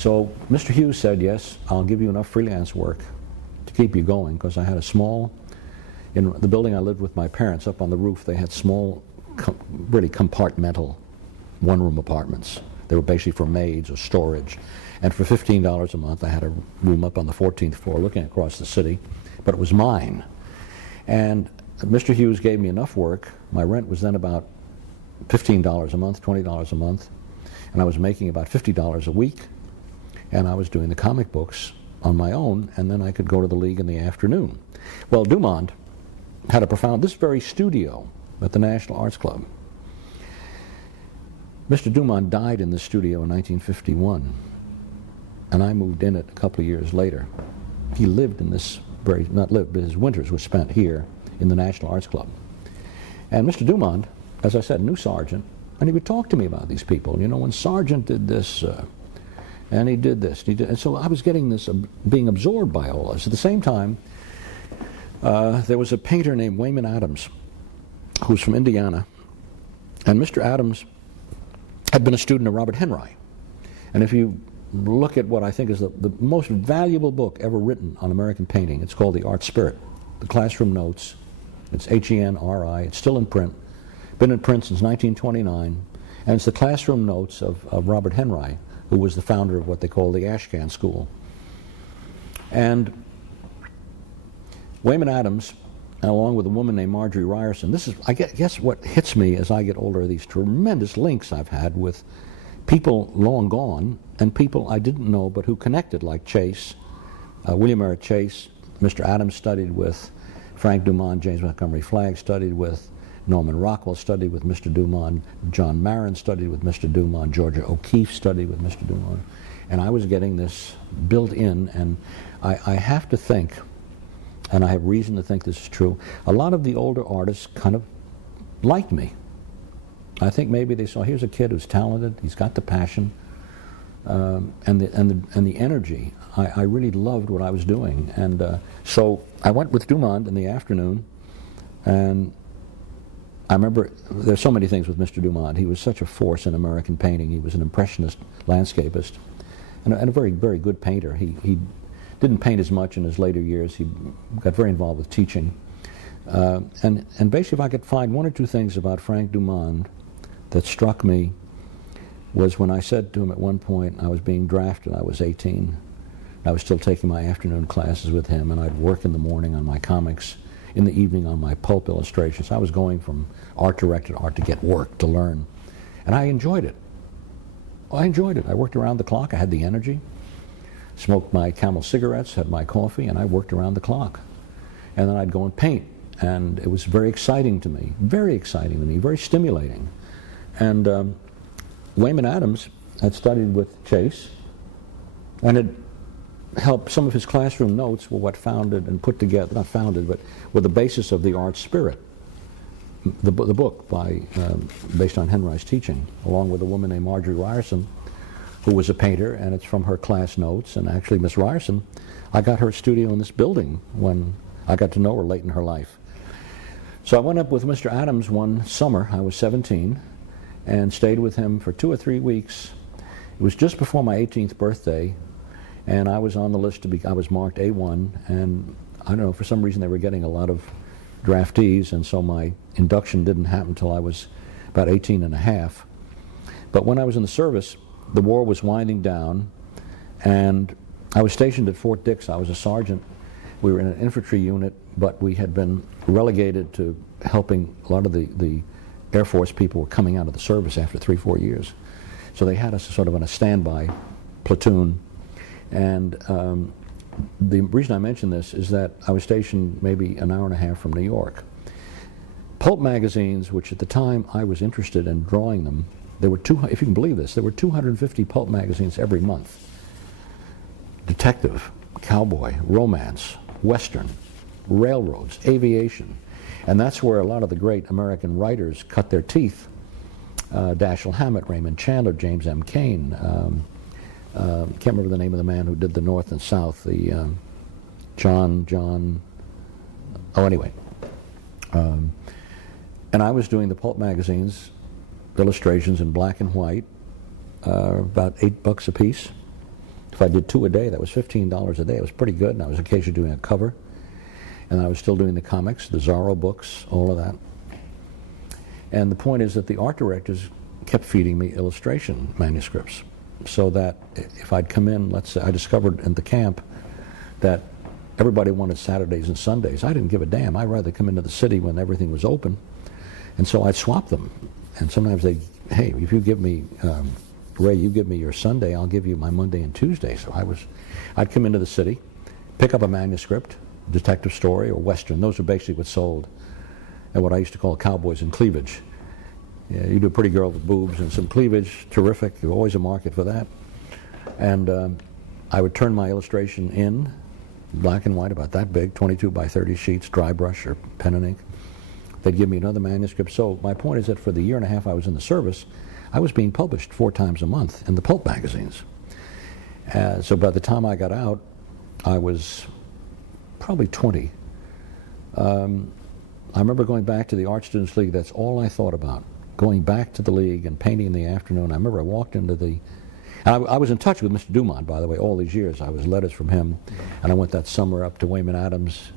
So Mr. Hughes said, yes, I'll give you enough freelance work to keep you going, because I had a small, in the building I lived with my parents, up on the roof, they had small, really compartmental one-room apartments. They were basically for maids or storage. And for $15 a month, I had a room up on the 14th floor looking across the city, but it was mine. And Mr. Hughes gave me enough work. My rent was then about $15 a month, $20 a month, and I was making about $50 a week, and I was doing the comic books on my own, and then I could go to the League in the afternoon. Well, Dumont had a profound, this very studio at the National Arts Club. Mr. Dumont died in this studio in 1951, and I moved in it a couple of years later. He lived in this very, not lived, but his winters were spent here in the National Arts Club. And Mr. Dumont, as I said, knew Sargent, and he would talk to me about these people. You know, when Sargent did this, and he did this, and so I was getting this, being absorbed by all this. At the same time, there was a painter named Wayman Adams, who was from Indiana, and Mr. Adams had been a student of Robert Henry. And if you look at what I think is the most valuable book ever written on American painting, it's called The Art Spirit, the Classroom Notes. It's Henri, it's still in print, been in print since 1929, and it's the classroom notes of Robert Henry, who was the founder of what they call the Ashcan School. And Wayman Adams, along with a woman named Marjorie Ryerson, this is, I guess what hits me as I get older are these tremendous links I've had with people long gone and people I didn't know but who connected, like Chase, William Merritt Chase. Mr. Adams studied with Frank Dumont, James Montgomery Flagg studied with, Norman Rockwell studied with Mr. Dumont, John Marin studied with Mr. Dumont, Georgia O'Keeffe studied with Mr. Dumont, and I was getting this built in, and I have to think, and I have reason to think this is true, a lot of the older artists kind of liked me. I think maybe they saw, here's a kid who's talented, he's got the passion, and the energy. I really loved what I was doing, and so I went with Dumont in the afternoon, and I remember there's so many things with Mr. Dumont. He was such a force in American painting. He was an impressionist landscapist, and a very, very good painter. He didn't paint as much in his later years. He got very involved with teaching, and basically, if I could find one or two things about Frank Dumont that struck me, was when I said to him at one point, I was being drafted, I was 18, I was still taking my afternoon classes with him, and I'd work in the morning on my comics, in the evening on my pulp illustrations. I was going from art director to art to get work, to learn, and I enjoyed it. I enjoyed it. I worked around the clock, I had the energy, smoked my Camel cigarettes, had my coffee, and I worked around the clock. And then I'd go and paint, and it was very exciting to me, very stimulating. And Wayman Adams had studied with Chase, and had helped, some of his classroom notes were what founded and put together, not founded, but were the basis of The Art Spirit, the book based on Henry's teaching, along with a woman named Marjorie Ryerson, who was a painter, and it's from her class notes. And actually, Miss Ryerson, I got her studio in this building when I got to know her late in her life. So I went up with Mr. Adams one summer, I was 17, and stayed with him for 2 or 3 weeks. It was just before my 18th birthday, and I was on the list to be, I was marked A1, and I don't know, for some reason they were getting a lot of draftees, and so my induction didn't happen until I was about 18 and a half. But when I was in the service, the war was winding down, and I was stationed at Fort Dix. I was a sergeant. We were in an infantry unit, but we had been relegated to helping a lot of the Air Force people were coming out of the service after 3-4 years. So they had us sort of on a standby platoon. And the reason I mention this is that I was stationed maybe an hour and a half from New York. Pulp magazines, which at the time I was interested in drawing them, there were if you can believe this, there were 250 pulp magazines every month. Detective, cowboy, romance, western, railroads, aviation. And that's where a lot of the great American writers cut their teeth. Dashiell Hammett, Raymond Chandler, James M. Cain. Can't remember the name of the man who did the North and South. The John. Oh, anyway. And I was doing the pulp magazines, illustrations in black and white, about $8 a piece. If I did 2 a day, that was $15 a day. It was pretty good, and I was occasionally doing a cover. And I was still doing the comics, the Zorro books, all of that. And the point is that the art directors kept feeding me illustration manuscripts, so that if I'd come in, let's say, I discovered in the camp that everybody wanted Saturdays and Sundays. I didn't give a damn. I'd rather come into the city when everything was open. And so I'd swap them. And sometimes they'd, hey, if you give me, Ray, you give me your Sunday, I'll give you my Monday and Tuesday. So I'd come into the city, pick up a manuscript, detective story or Western. Those are basically what sold at what I used to call cowboys and cleavage. Yeah, you do a pretty girl with boobs and some cleavage, terrific. There's always a market for that. And I would turn my illustration in, black and white, about that big, 22 by 30 sheets, dry brush or pen and ink. They'd give me another manuscript. So my point is that for the year and a half I was in the service, I was being published 4 times a month in the pulp magazines. So by the time I got out, I was probably 20. I remember going back to the Art Students League. That's all I thought about, going back to the league and painting in the afternoon. I remember I walked into the, and I was in touch with Mr. Dumont, by the way, all these years. I was letters from him, and I went that summer up to Wayman Adams.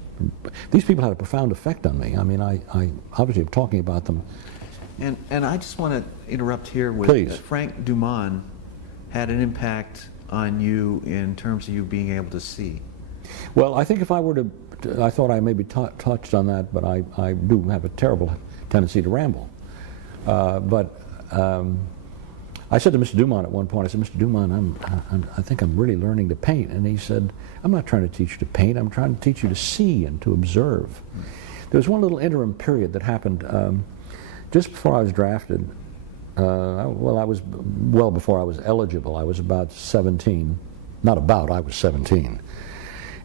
These people had a profound effect on me. I mean, I obviously am talking about them. And I just want to interrupt here with Please. Frank Dumont had an impact on you in terms of you being able to see. Well, I think if I were to, I thought I maybe touched on that, but I do have a terrible tendency to ramble. I said to Mr. Dumont at one point, I said, Mr. Dumont, I think I'm really learning to paint. And he said, I'm not trying to teach you to paint, I'm trying to teach you to see and to observe. There was one little interim period that happened just before I was drafted. Well, I was well before I was eligible. I was about 17. Not about, I was 17.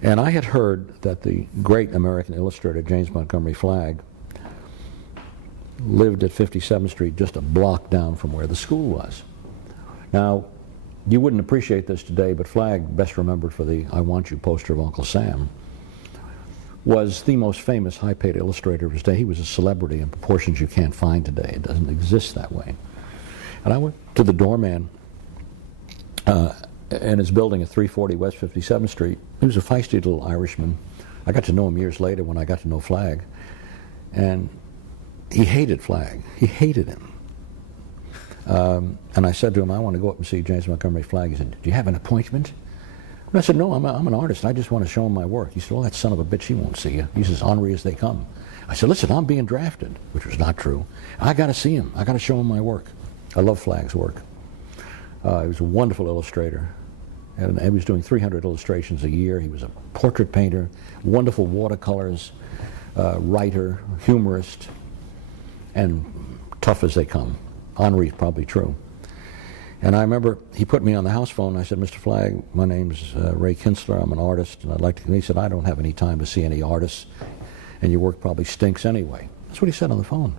And I had heard that the great American illustrator James Montgomery Flagg lived at 57th Street, just a block down from where the school was. Now, you wouldn't appreciate this today, but Flagg, best remembered for the I Want You poster of Uncle Sam, was the most famous high-paid illustrator of his day. He was a celebrity in proportions you can't find today. It doesn't exist that way. And I went to the doorman in his building at 340 West 57th Street. He was a feisty little Irishman. I got to know him years later when I got to know Flagg. And he hated Flagg. He hated him. And I said to him, I want to go up and see James Montgomery Flagg. He said, do you have an appointment? And I said, no, I'm an artist. I just want to show him my work. He said, well, that son of a bitch, he won't see you. He's as ornery as they come. I said, listen, I'm being drafted, which was not true. I got to see him. I got to show him my work. I love Flagg's work. He was a wonderful illustrator. And he was doing 300 illustrations a year. He was a portrait painter, wonderful watercolors, writer, humorist, and tough as they come. Ornery is probably true. And I remember he put me on the house phone. And I said, Mr. Flagg, my name's Ray Kinstler. I'm an artist, and I'd like to. And he said, I don't have any time to see any artists, and your work probably stinks anyway. That's what he said on the phone.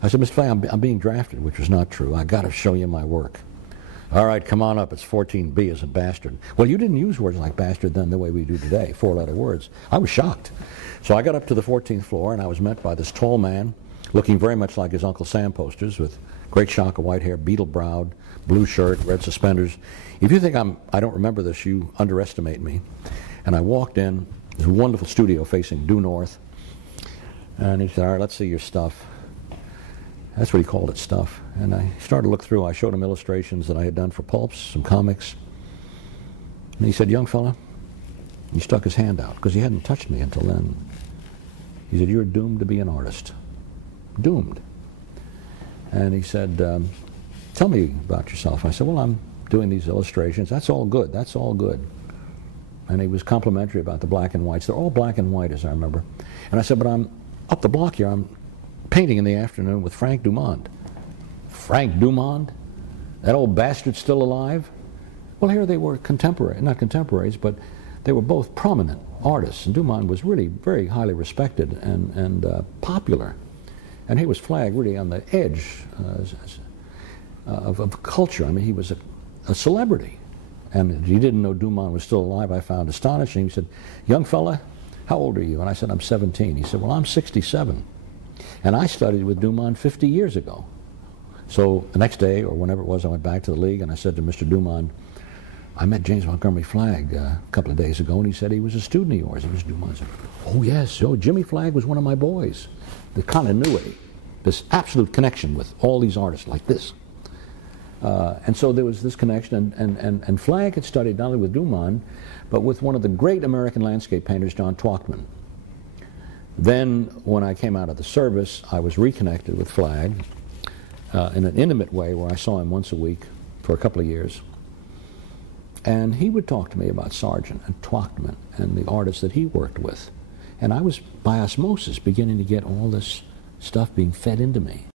I said, Mr. Flagg, I'm being drafted, which was not true. I got to show you my work. All right, come on up. It's 14B as a bastard. Well, you didn't use words like bastard then the way we do today, 4-letter words. I was shocked. So I got up to the 14th floor, and I was met by this tall man, looking very much like his Uncle Sam posters, with great shock of white hair, beetle-browed, blue shirt, red suspenders. If you think I don't remember this, you underestimate me. And I walked in. There's a wonderful studio facing due north. And he said, all right, let's see your stuff. That's what he called it, stuff. And I started to look through. I showed him illustrations that I had done for pulps, some comics. And he said, young fella, he stuck his hand out, because he hadn't touched me until then. He said, you're doomed to be an artist. Doomed. And he said, tell me about yourself. I said, well, I'm doing these illustrations. That's all good. That's all good. And he was complimentary about the black and whites. They're all black and white, as I remember. And I said, but I'm up the block here. I'm painting in the afternoon with Frank Dumont. Frank Dumont? That old bastard still alive? Well, here they were not contemporaries, but they were both prominent artists. And Dumont was really very highly respected and popular. And here was Flagg really on the edge of culture. I mean, he was a celebrity. And he didn't know Dumont was still alive. I found astonishing. He said, young fella, how old are you? And I said, I'm 17. He said, well, I'm 67. And I studied with Dumont 50 years ago. So the next day, or whenever it was, I went back to the league, and I said to Mr. Dumont, I met James Montgomery Flagg a couple of days ago, and he said he was a student of yours. He was Dumas. I said, oh, yes. Oh, Jimmy Flagg was one of my boys. The continuity, this absolute connection with all these artists like this. And so there was this connection, and Flagg had studied not only with Dumas, but with one of the great American landscape painters, John Twachtman. Then, when I came out of the service, I was reconnected with Flagg in an intimate way, where I saw him once a week for a couple of years. And he would talk to me about Sargent and Twachtman and the artists that he worked with. And I was, by osmosis, beginning to get all this stuff being fed into me.